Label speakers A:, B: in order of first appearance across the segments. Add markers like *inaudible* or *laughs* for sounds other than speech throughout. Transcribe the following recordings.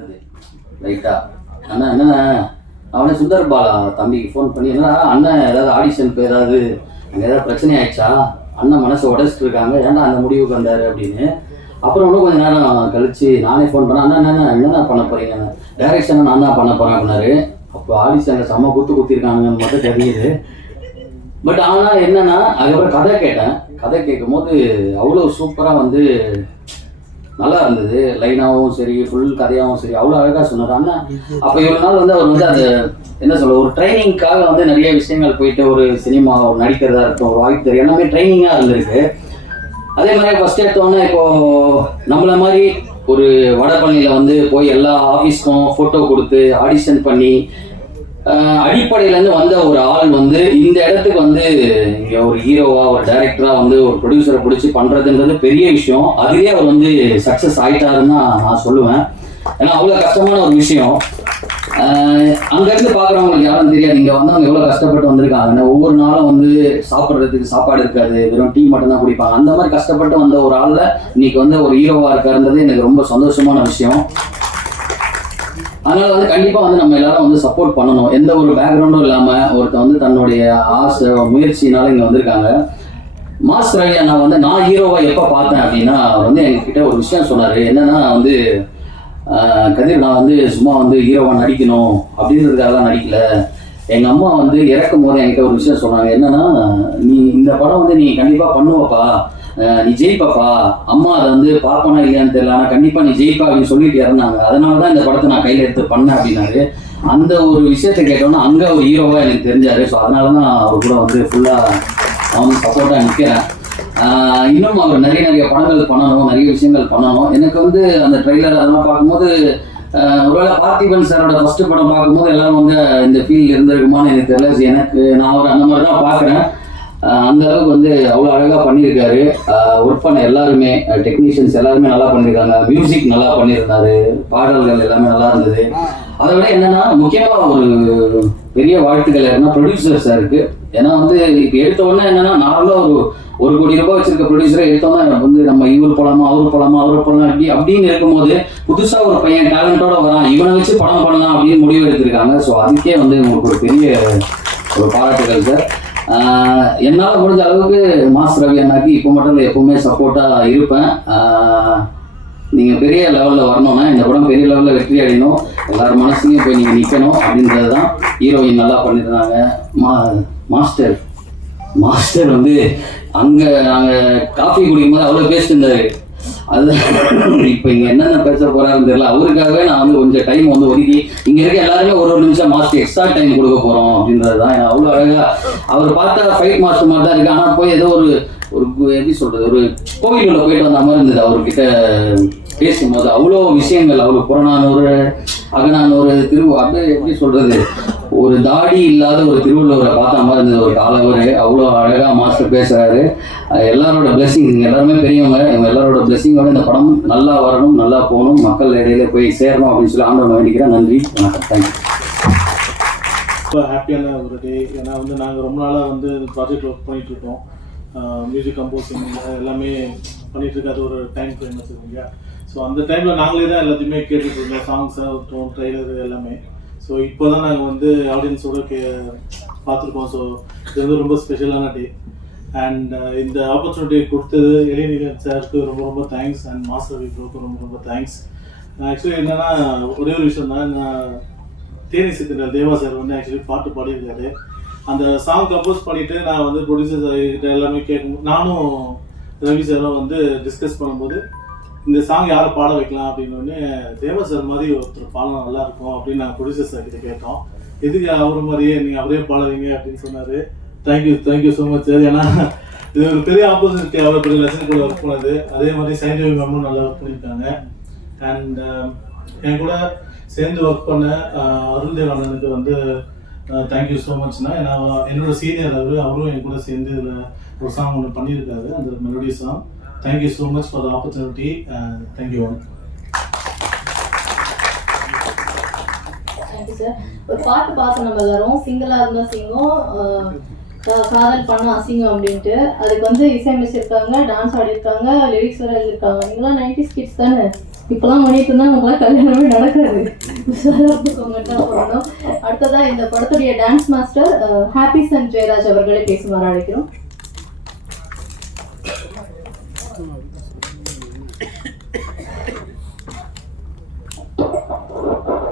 A: லைட்டா ரைட்டா அண்ணா என்னண்ணா? அவனே சுந்தர் பாலா தம்பிக்கு ஃபோன் பண்ணி என்ன அண்ணன் ஏதாவது ஆடிஷனுக்கு ஏதாவது அங்கே ஏதாவது பிரச்சனை ஆயிடுச்சா? அண்ணன் மனசை உடச்சிட்டு இருக்காங்க ஏன்டா அந்த முடிவுக்கு வந்தாரு அப்படின்னு. அப்புறம் இன்னும் கொஞ்சம் நேரம் கழிச்சு நானே ஃபோன் பண்ணேன் அண்ணா என்ன என்னண்ணா பண்ண போறீங்க? டைரக்ஷனை நான் தான் பண்ண போறேன் அப்படின்னாரு. அப்போ ஆடிஷனில் செம்ம குத்து குத்திருக்காங்கன்னு மட்டும் தெரியுது. பட் ஆனால் என்னன்னா அதுக்கப்புறம் கதை கேட்டேன். கதை கேட்கும்போது அவ்வளோ சூப்பராக வந்து நல்லா இருந்தது. லைனாகவும் சரி ஃபுல் கதையாகவும் சரி. அவ்வளோ அழகாக சொன்னார். ஆனால் அப்போ இவ்வளோ நாள் வந்து அவர் வந்து அது என்ன சொல்ல ஒரு ட்ரைனிங்க்காக வந்து நிறைய விஷயங்கள் போயிட்டு ஒரு சினிமா ஒரு நடிக்கிறதா இருக்கட்டும் ஒரு வாய்ப்பு தெரியும் எல்லாமே ட்ரைனிங்காக இருந்திருக்கு. அதே மாதிரி ஃபஸ்ட் எடுத்தோன்னே இப்போ நம்மள மாதிரி ஒரு வடபழனியில் வந்து போய் எல்லா ஆஃபீஸ்க்கும் ஃபோட்டோ கொடுத்து ஆடிஷன் பண்ணி அடிப்படையிலேருந்து வந்த ஒரு ஆள் வந்து இந்த இடத்துக்கு வந்து இங்கே ஒரு ஹீரோவா ஒரு டைரக்டரா வந்து ஒரு ப்ரொடியூசரை பிடிச்சி பண்றதுன்றது பெரிய விஷயம். அதுலேயே அவர் வந்து சக்ஸஸ் ஆயிட்டாருன்னு தான் நான் சொல்லுவேன். ஏன்னா அவ்வளோ கஷ்டமான ஒரு விஷயம். அங்கேருந்து பார்க்குறவங்களுக்கு யாரும் தெரியாது. இங்கே வந்தவங்க எவ்வளோ கஷ்டப்பட்டு வந்திருக்காங்க. ஒவ்வொரு நாளும் வந்து சாப்பிட்றதுக்கு சாப்பாடு இருக்காது. வெறும் டீ மட்டும் தான் குடிப்பாங்க. அந்த மாதிரி கஷ்டப்பட்டு வந்த ஒரு ஆளில் இன்னைக்கு வந்து ஒரு ஹீரோவாக இருக்காருன்றது எனக்கு ரொம்ப சந்தோஷமான விஷயம். அதனால வந்து கண்டிப்பா வந்து நம்ம எல்லாரும் வந்து சப்போர்ட் பண்ணணும். எந்த ஒரு பேக்ரவுண்டும் இல்லாம ஒருத்த வந்து தன்னுடைய ஆசை முயற்சினால இங்க வந்திருக்காங்க. மாஸ்டர் ஐயா நான் வந்து நான் ஹீரோவா எப்ப பார்த்தேன் அப்படின்னா அவர் வந்து எங்ககிட்ட ஒரு விஷயம் சொன்னாரு. என்னன்னா வந்து கதிர் நான் வந்து சும்மா வந்து ஹீரோவா நடிக்கணும் அப்படின்றதுக்காக நடிக்கல. எங்க அம்மா வந்து இறக்கும் போது என்கிட்ட ஒரு விஷயம் சொன்னாங்க. என்னன்னா நீ இந்த படம் வந்து நீ கண்டிப்பா பண்ணுவப்பா. நீ ஜெயிப்பப்பா. அம்மா அதை வந்து பார்ப்பனா இல்லையான்னு தெரியல. ஆனால் கண்டிப்பாக நீ ஜெயிப்பா அப்படின்னு சொல்லிட்டு இறந்தாங்க அதனால தான் இந்த படத்தை நான் கையில் எடுத்து பண்ணேன் அப்படின்னாரு. அந்த ஒரு விஷயத்தை கேட்டோன்னா அங்கே ஒரு ஹீரோவாக எனக்கு தெரிஞ்சாரு. ஸோ அதனால தான் அவர் கூட வந்து ஃபுல்லாக அவனுக்கு சப்போர்ட்டாக நிற்கிறேன் இன்னும் அவர் நிறைய நிறைய படங்கள் பண்ணணும் நிறைய விஷயங்கள் பண்ணணும். எனக்கு வந்து அந்த ட்ரெய்லர் அதெல்லாம் பார்க்கும்போது ஒருவேளை பார்த்திபன் சாரோட ஃபர்ஸ்ட் படம் பார்க்கும்போது எல்லாரும் வந்து இந்த ஃபீல் இருந்திருக்குமான்னு எனக்கு தெரியல எனக்கு நான் அவர் அந்த மாதிரி தான் பார்க்குறேன். அந்த அளவுக்கு வந்து அவ்வளோ அழகாக பண்ணியிருக்காரு. ஒர்க் பண்ண எல்லாருமே டெக்னீஷியன்ஸ் எல்லாருமே நல்லா பண்ணியிருக்காங்க. மியூசிக் நல்லா பண்ணியிருந்தாரு. பாடல்கள் எல்லாமே நல்லா இருந்தது. அதை விட என்னன்னா முக்கியமாக ஒரு பெரிய வாழ்த்துக்கள் என்னன்னா ப்ரொடியூசர் சாருக்கு ஏன்னா வந்து இப்போ எடுத்த உடனே என்னன்னா நார்மலாக ஒரு ஒரு கோடி ரூபாய் வச்சிருக்க ப்ரொடியூசரை எடுத்தோம்னா வந்து நம்ம இவர் போலாமா அவர் போலாமா அவர் போலாம் அப்படி அப்படின்னு இருக்கும்போது புதுசாக ஒரு பையன் டேலண்டோட வரான் இவனை வச்சு படம் பண்ணலாம் அப்படின்னு முடிவு எடுத்திருக்காங்க. ஸோ அதுக்கே வந்து உங்களுக்கு ஒரு பெரிய ஒரு பாராட்டுகள் சார் என்னால் முடிஞ்ச அளவுக்கு மாஸ் ரவி அண்ணாக்கு இப்போ மட்டும் இல்லை எப்பவுமே சப்போர்ட்டாக இருப்பேன். நீங்கள் பெரிய லெவலில் வரணும்னா இந்த படம் பெரிய லெவலில் வெற்றி அடையணும். எல்லார் மனசுலையும் போய் நீங்கள் நிற்கணும் அப்படின்றது தான் ஹீரோயின் நல்லா பண்ணியிருந்தாங்க மா மாஸ்டர். மாஸ்டர் வந்து அங்கே நாங்கள் காஃபி குடிக்கும்போது அவ்வளோ பேசிட்டு இருந்தார் அதுதான் இப்போ இங்க என்னென்ன பேச போறாருன்னு தெரியல. அவருக்காகவே நான் வந்து கொஞ்சம் டைம் வந்து ஒதுக்கி இங்க இருக்க எல்லாருமே ஒரு ஒரு நிமிஷம் மாஸ்டர் எக்ஸ்ட்ரா டைம் கொடுக்க போறோம் அப்படின்றது தான் அவ்வளோ அழகா அவர் பார்த்தா ஃபைட் மாஸ்டர் மாதிரி தான் இருக்கு. ஆனா போய் ஏதோ ஒரு ஒரு எப்படி சொல்றது ஒரு கோவிலுக்குள்ள போயிட்டு வந்த மாதிரி இருந்தது. அவர்கிட்ட பேசும்போது அவ்வளோ விஷயங்கள் அவ்வளோ புறநானூறு அகநானூறு திரு அப்படியே எப்படி சொல்றது ஒரு தாடி இல்லாத ஒரு திருவள்ளுவரை பார்த்த மாதிரி இருந்தது. ஒரு காலவர் அவ்வளோ அழகாக மாஸ்டர் பேசுகிறாரு எல்லாரோட பிளெஸிங் எல்லாருமே பெரியவங்க. இவங்க எல்லாரோட பிளெஸிங்கோட இந்த படம் நல்லா வரணும் நல்லா போகணும். மக்கள் இடையில போய் சேரணும் அப்படின்னு சொல்லி ஆண்டவன் வேண்டிக்கிறேன். நன்றி வணக்கம். தேங்க்யூ
B: ரொம்ப ஹாப்பியான ஒரு டே ஏன்னா வந்து நாங்கள் ரொம்ப நாளாக வந்து ப்ராஜெக்ட் ஒர்க் பண்ணிட்டு இருக்கோம் மியூசிக் கம்போசிங் எல்லாமே பண்ணிட்டு இருக்க அது ஒரு டைம் ஃப்ரேம் வச்சுருக்கீங்க. ஸோ அந்த டைமில் நாங்களே தான் எல்லாத்தையுமே கேட்டுட்டு இருந்தோம். சாங்ஸாக இருக்கட்டும் எல்லாமே. ஸோ இப்போ தான் நாங்கள் வந்து ஆடியன்ஸோட கே பார்த்துருக்கோம். ஸோ இது வந்து ரொம்ப ஸ்பெஷலான டே அண்ட் இந்த ஆப்பர்ச்சுனிட்டி கொடுத்தது எலிநீலன் சாருக்கு ரொம்ப ரொம்ப தேங்க்ஸ் அண்ட் மாஸ்டர் விப்ரோக்கு ரொம்ப ரொம்ப தேங்க்ஸ் ஆக்சுவலி என்னன்னா ஒரே ஒரு விஷயம் தான் நான் தேனி சித்திர தேவா சார் வந்து ஆக்சுவலி பாட்டு பாடியிருக்காரு. அந்த சாங் கம்போஸ் பண்ணிட்டு நான் வந்து ப்ரொடியூசர் கிட்ட எல்லாமே கேட்கும் நானும் ரவி சாரும் வந்து டிஸ்கஸ் பண்ணும்போது இந்த சாங் யாரை பாட வைக்கலாம் அப்படின்னு உடனே தேவா சார் மாதிரி ஒருத்தர் பாடினா நல்லா இருக்கும் அப்படின்னு நாங்கள் ப்ரொடியூசர் சார் கிட்ட கேட்டோம். எதுக்கு அவர் மாதிரியே நீங்கள் அவரே பாடுவீங்க அப்படின்னு சொன்னார். Thank you thank you so much sir ஏன்னா இது ஒரு பெரிய ஆப்பர்ச்சுனிட்டி அவ்வளோ பெரிய லெசன் கூட ஒர்க் பண்ணது. அதே மாதிரி சயின்டிஃபிக் மேமும் நல்லா ஒர்க் பண்ணியிருக்காங்க. அண்ட் um, என் கூட சேர்ந்து ஒர்க் பண்ண அருள்தேவ் அண்ணனுக்கு வந்து தேங்க்யூ ஸோ மச்னா ஏன்னா என்னோட சீனியர் அவர் அவரும் என் கூட சேர்ந்து இதில் ஒரு சாங் ஒன்று பண்ணியிருக்காரு. அந்த melody song thank you so much for the opportunity thank you one
C: sir ஒரு பாட்டு பார்த்தோம் நம்ம எல்லாரும். சிங்கிளாக இருந்தால் சிங்கம் காதல் பண்ண அசிங்கம் அப்படின்ட்டு. அதுக்கு வந்து இசையமைச்சிருக்காங்க டான்ஸ் ஆடிருக்காங்க லிரிக்ஸ் வேற எழுதிருக்காங்க. நீங்களாம் நைன்டி கிட்ஸ் தானே? இப்பெல்லாம் மணிக்கு தான் நம்மளாம் கல்யாணமே நடக்காது. அடுத்ததான் அடுத்ததா இந்த படத்துடைய dance master happy sun Jayaraj அவர்களை பேசுமாறு அழைக்கிறோம்.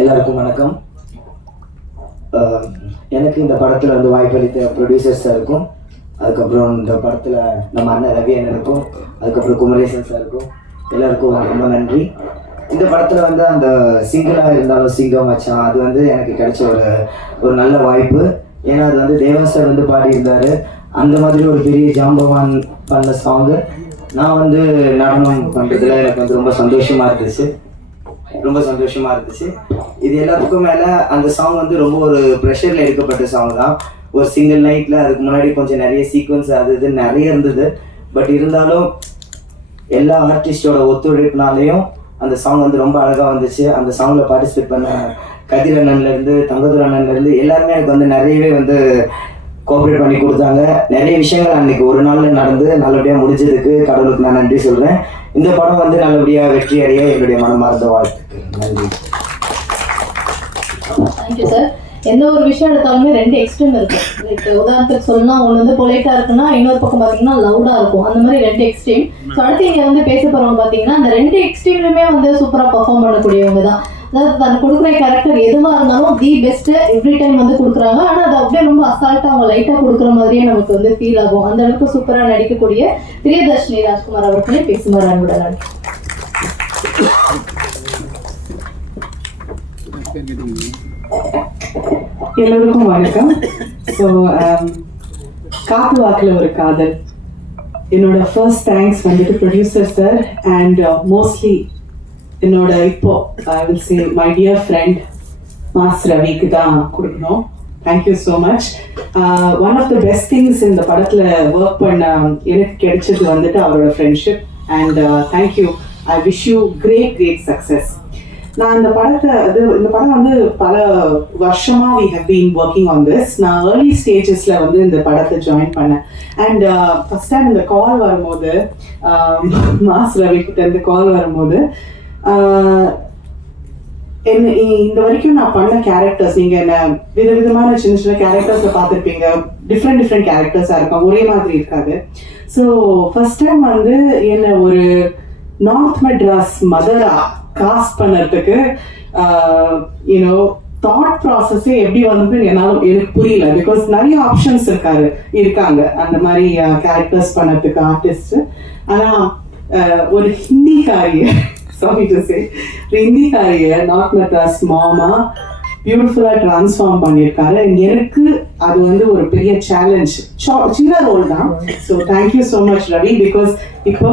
D: எல்லாருக்கும் வணக்கம். எனக்கு இந்த படத்தில் வந்து வாய்ப்பளித்த ப்ரொடியூசர் சாருக்கும் அதுக்கப்புறம் இந்த படத்தில் நம்ம அண்ணன் ரவி அண்ணனுக்கும் அதுக்கப்புறம் குமரேசன் சாருக்கும் எல்லாருக்கும் ரொம்ப நன்றி. இந்த படத்தில் வந்து அந்த சிங்கிளாக இருந்தாலும் சிங்கம் வச்சான் அது வந்து எனக்கு கிடைச்ச ஒரு ஒரு நல்ல வாய்ப்பு. ஏன்னா அது வந்து தேவா சார் வந்து பாடியிருந்தார். அந்த மாதிரி ஒரு பெரிய ஜாம்பவான் பண்ண சாங்கு நான் வந்து நடனம் பண்ணுறதுல எனக்கு வந்து ரொம்ப சந்தோஷமாக இருந்துச்சு. ரொம்ப சந்தோஷமா இருந்துச்சு. இது எல்லாத்துக்கும் மேல அந்த சாங் வந்து ரொம்ப ஒரு ப்ரெஷர்ல எடுக்கப்பட்ட சாங் தான். ஒரு சிங்கிள் நைட்ல அதுக்கு முன்னாடி கொஞ்சம் நிறைய சீக்வன்ஸ் அது இது நிறைய இருந்தது. பட் இருந்தாலும் எல்லா ஆர்டிஸ்டோட ஒத்துழைப்புனாலையும் அந்த சாங் வந்து ரொம்ப அழகா வந்துச்சு. அந்த சாங்ல பார்ட்டிசிபேட் பண்ண கதிர் அண்ணன்லேருந்து தங்கதுர் அண்ணன்லேருந்து எல்லாருமே எனக்கு வந்து நிறையவே வந்து கோஆப்ரேட் பண்ணி கொடுத்தாங்க. நிறைய விஷயங்கள் அன்னைக்கு ஒரு நாள்ல நடந்து நல்லபடியாக முடிஞ்சதுக்கு கடவுளுக்கு நான் நன்றி சொல்கிறேன் இந்த படம் வந்து நல்லபடியாக வெற்றி அடைய என்னுடைய மனமார்ந்த வாழ்க்கை நன்றி
C: தேங்க்யூ சார் எந்த ஒரு விஷயம் எடுத்தாலுமே ரெண்டு எக்ஸ்ட்ரீம் இருக்கு. லைக் உதாரணத்துக்கு சொல்லணும்னா ஒன்று வந்து பொலைட்டா இருக்குன்னா இன்னொரு பக்கம் பார்த்தீங்கன்னா லவுடா இருக்கும். அந்த மாதிரி ரெண்டு எக்ஸ்ட்ரீம் ஸோ அடுத்து இங்க வந்து பேச போறவங்க பார்த்தீங்கன்னா அந்த ரெண்டு எக்ஸ்ட்ரீம்லுமே வந்து சூப்பரா பெர்ஃபார்ம் பண்ணக்கூடியவங்க தான். அதாவது தன் கொடுக்குற கேரக்டர் எதுவாக இருந்தாலும் தி பெஸ்ட் எவ்ரி டைம் வந்து கொடுக்குறாங்க. ஆனால் அது அப்படியே ரொம்ப அசால்ட்டாக அவங்க லைட்டாக கொடுக்குற மாதிரியே நமக்கு வந்து ஃபீல் ஆகும். அந்த அளவுக்கு சூப்பராக நடிக்கக்கூடிய பிரியதர்ஷினி ராஜ்குமார் அவர்களே பேசுமாறு அன்புடன்
E: எல்லோருக்கும் வணக்கம். ஸோ um, காப்பு வாக்கில் ஒரு காதல். என்னோட ஃபர்ஸ்ட் தேங்க்ஸ் வந்துட்டு ப்ரொடியூசர் சார் அண்ட் மோஸ்ட்லி என்னோட இப்போ I will say my dear friend mass ரவிக்கு தான் கொடுக்கணும். Thank you so much one of the best things இந்த படத்தில் ஒர்க் பண்ண um, எனக்கு கிடைச்சது வந்துட்டு அவரோட friendship and thank you I wish you great great success நான் இந்த படத்தை அது இந்த படம் வந்து பல வருஷமா we have been working on this நான் ஏர்லி ஸ்டேஜஸ்ல வந்து இந்த படத்தை ஜாயின் பண்ணேன். அண்ட் ஃபர்ஸ்ட் டைம் இந்த கால் வரும்போது um, *laughs* மாஸ் ரவி கிட்ட இருந்து கால் வரும்போது uh, என்ன இந்த வரைக்கும் நான் பண்ண கேரக்டர்ஸ் நீங்க என்ன விதவிதமான சின்ன சின்ன கேரக்டர்ஸ்ல பார்த்துருப்பீங்க. டிஃப்ரெண்ட் டிஃப்ரெண்ட் கேரக்டர்ஸா இருக்கும். ஒரே மாதிரி இருக்காது. ஸோ ஃபர்ஸ்ட் டைம் வந்து என்ன ஒரு நார்த் மெட்ராஸ் மதரா காஸ்ட் பண்ணுறதுக்கு யூனோ தாட் ப்ராசஸே எப்படி வந்து என்னால் எனக்கு புரியல. பிகாஸ் நிறைய ஆப்ஷன்ஸ் இருக்காரு இருக்காங்க. அந்த மாதிரி கேரக்டர்ஸ் பண்ணுறதுக்கு ஆர்டிஸ்ட் ஆனால் ஒரு ஹிந்திக்காரிய சாரி டு சே ஒரு ஹிந்திக்காரிய நாட் மெட்ராஸ் மாமா பியூட்டிஃபுல்லாக ட்ரான்ஸ்ஃபார்ம் பண்ணியிருக்காரு. எனக்கு அது வந்து ஒரு பெரிய சேலஞ்ச் சின்ன ரோல் தான். So thank you so much Ravi because இப்போ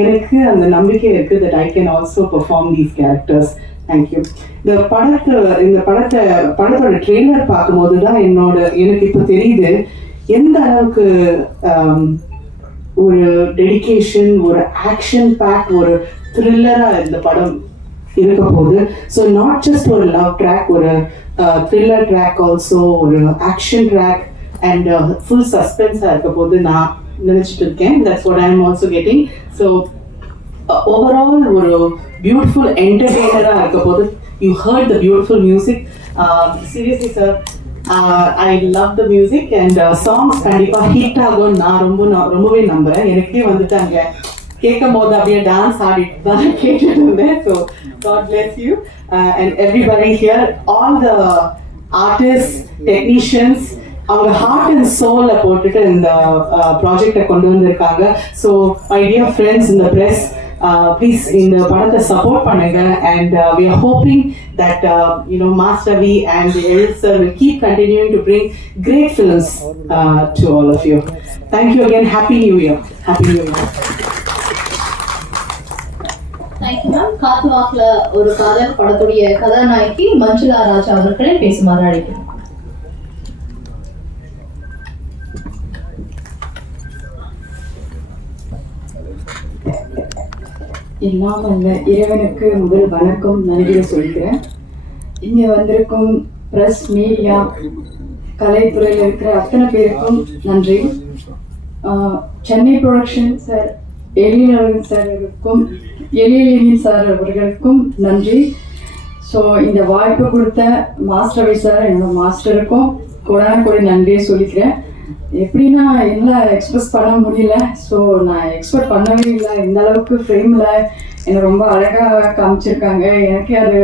E: எனக்கு அந்த நம்பிக்கை இருக்கு that I can also perform these characters thank you இந்த படத்தை இந்த படத்தை படத்தோட ட்ரெய்லர் பார்க்கும்போது தான் என்னோட எனக்கு இப்போ தெரியுது எந்த அளவுக்கு um, ஒரு டெடிகேஷன் ஒரு ஆக்ஷன் பேக் ஒரு த்ரில்லரா இந்த படம் இருக்க போகுது. ஸோ நாட் ஜஸ்ட் ஒரு லவ் ட்ராக் ஒரு த்ரில்லர் ட்ராக் ஆல்சோ ஒரு ஆக்ஷன் ட்ராக் அண்ட் ஃபுல் சஸ்பென்ஸாக இருக்க போது நான் நினைச்சிட்டு இருக்கேன் that's what I am also getting so overall ஒரு பியூட்டிஃபுல் என்டர்டெய்னராக இருக்க போது you heard the beautiful music seriously sir I love the music and songs கண்டிப்பாக ஹிட் ஆகும் நான் ரொம்ப நான் ரொம்பவே நம்புறேன் எனக்கே வந்துட்டு அங்கே கேட்கும் போது அப்படியே டான்ஸ் ஆடிட்டு தான் கேட்டுட்டு இருந்தேன் so God bless you and everybody here all the artist technicians அவங்க ஹார்ட் அண்ட் சோலை போட்டுட்டு இந்த ப்ராஜெக்டை கொண்டு வந்திருக்காங்க. ஸோ மை டியர் ஃப்ரெண்ட்ஸ் இந்த ப்ரெஸ் ப்ளீஸ் இந்த படத்தை சப்போர்ட் பண்ணுங்க. And we are hoping that you know master V and sir will keep continuing to bring great films to all of you thank you again happy new year happy new year
C: காத்து வாக்குல ஒரு காதல் படத்துடைய கதாநாயகி மஞ்சுளா ராஜா அவர்களை பேசுமாறு அழைக்கிறேன்
F: எல்லாம் அல்ல இறைவனுக்கு முதல் வணக்கம் நன்றியை சொல்கிறேன் இங்கே வந்திருக்கும் ப்ரெஸ் மீடியா கலைத்துறையில் இருக்கிற அத்தனை பேருக்கும் நன்றி. Chennai production sir Ezhilazhagan sir அவர்களுக்கும் எழிலழகன் சார் அவர்களுக்கும் நன்றி. ஸோ இந்த வாய்ப்பு கொடுத்த மாஸ்டர் சார் என்னோட மாஸ்டருக்கும் கூட கூட நன்றியை சொல்லிக்கிறேன். எப்படின்னா என்னால் எக்ஸ்பிரஸ் பண்ண முடியல. ஸோ நான் எக்ஸ்பெக்ட் பண்ணவே இல்லை. இந்த அளவுக்கு ஃப்ரேமில் என்னை ரொம்ப அழகாக காமிச்சிருக்காங்க. எனக்கே அது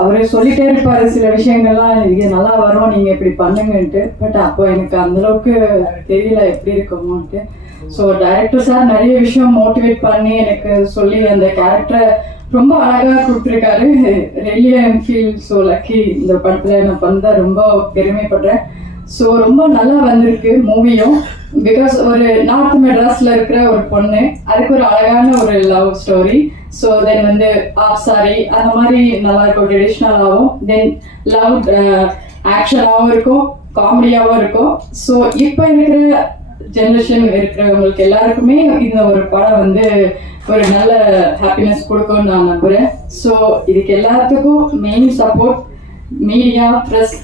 F: அவரே சொல்லிட்டே இருப்பார் சில விஷயங்கள்லாம். இது நல்லா வரும் நீங்கள் இப்படி பண்ணுங்கன்ட்டு. பட் அப்போ எனக்கு அந்தளவுக்கு தெரியல எப்படி இருக்குமோன்ட்டு. ஸோ டைரக்டர் சார் நிறைய விஷயம் மோட்டிவேட் பண்ணி எனக்கு சொல்லி அந்த கேரக்டரை ரொம்ப அழகாக கொடுத்துருக்காரு. Really I'm feel so lucky இந்த படத்தில் நான் பண்ண ரொம்ப பெருமைப்படுறேன். ஸோ ரொம்ப நல்லா வந்திருக்கு மூவியும். பிகாஸ் ஒரு நார்த் மெட்ராஸ்ல இருக்கிற ஒரு பொண்ணு அதுக்கு ஒரு அழகான ஒரு லவ் ஸ்டோரி ஸோ தென் வந்து ஆப் சாரி அந்த மாதிரி நல்லா uh, இருக்கும் ட்ரெடிஷ்னலாகவும் தென் லவ் ஆக்ஷனாகவும் இருக்கும் காமெடியாகவும் இருக்கும். ஸோ இப்போ இருக்கிற ஜென்ரேஷன் இருக்கிறவங்களுக்கு எல்லாருக்குமே இந்த ஒரு படம் வந்து ஒரு நல்ல ஹாப்பினஸ் கொடுக்கும்னு நான் நம்புறேன். ஸோ இதுக்கு எல்லாத்துக்கும் மெயின் சப்போர்ட் மீடியா ப்ரெஸ்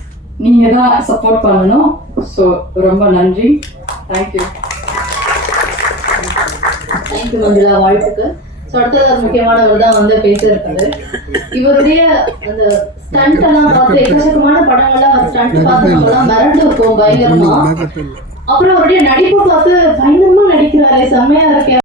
F: நீங்க தான் சப்போர்ட் பண்ணணும். ஸோ ரொம்ப நன்றி. Thank you
C: thank you Manjula வாழ்த்துக்கு so அடுத்தது ஒரு முக்கியமானவர் தான் வந்து பேச இருக்காரு இவருடைய அந்த ஸ்டண்ட் எல்லாம் பார்த்து எக்கச்சக்கமான படங்கள்லாம் அவர் ஸ்டண்ட் பார்த்து நம்ம எல்லாம் மிரண்டு இருக்கோம் பயங்கரமா அப்புறம் அவருடைய நடிப்பை பார்த்து பயங்கரமா நடிக்கிறாரே. செம்மையா இருக்கே.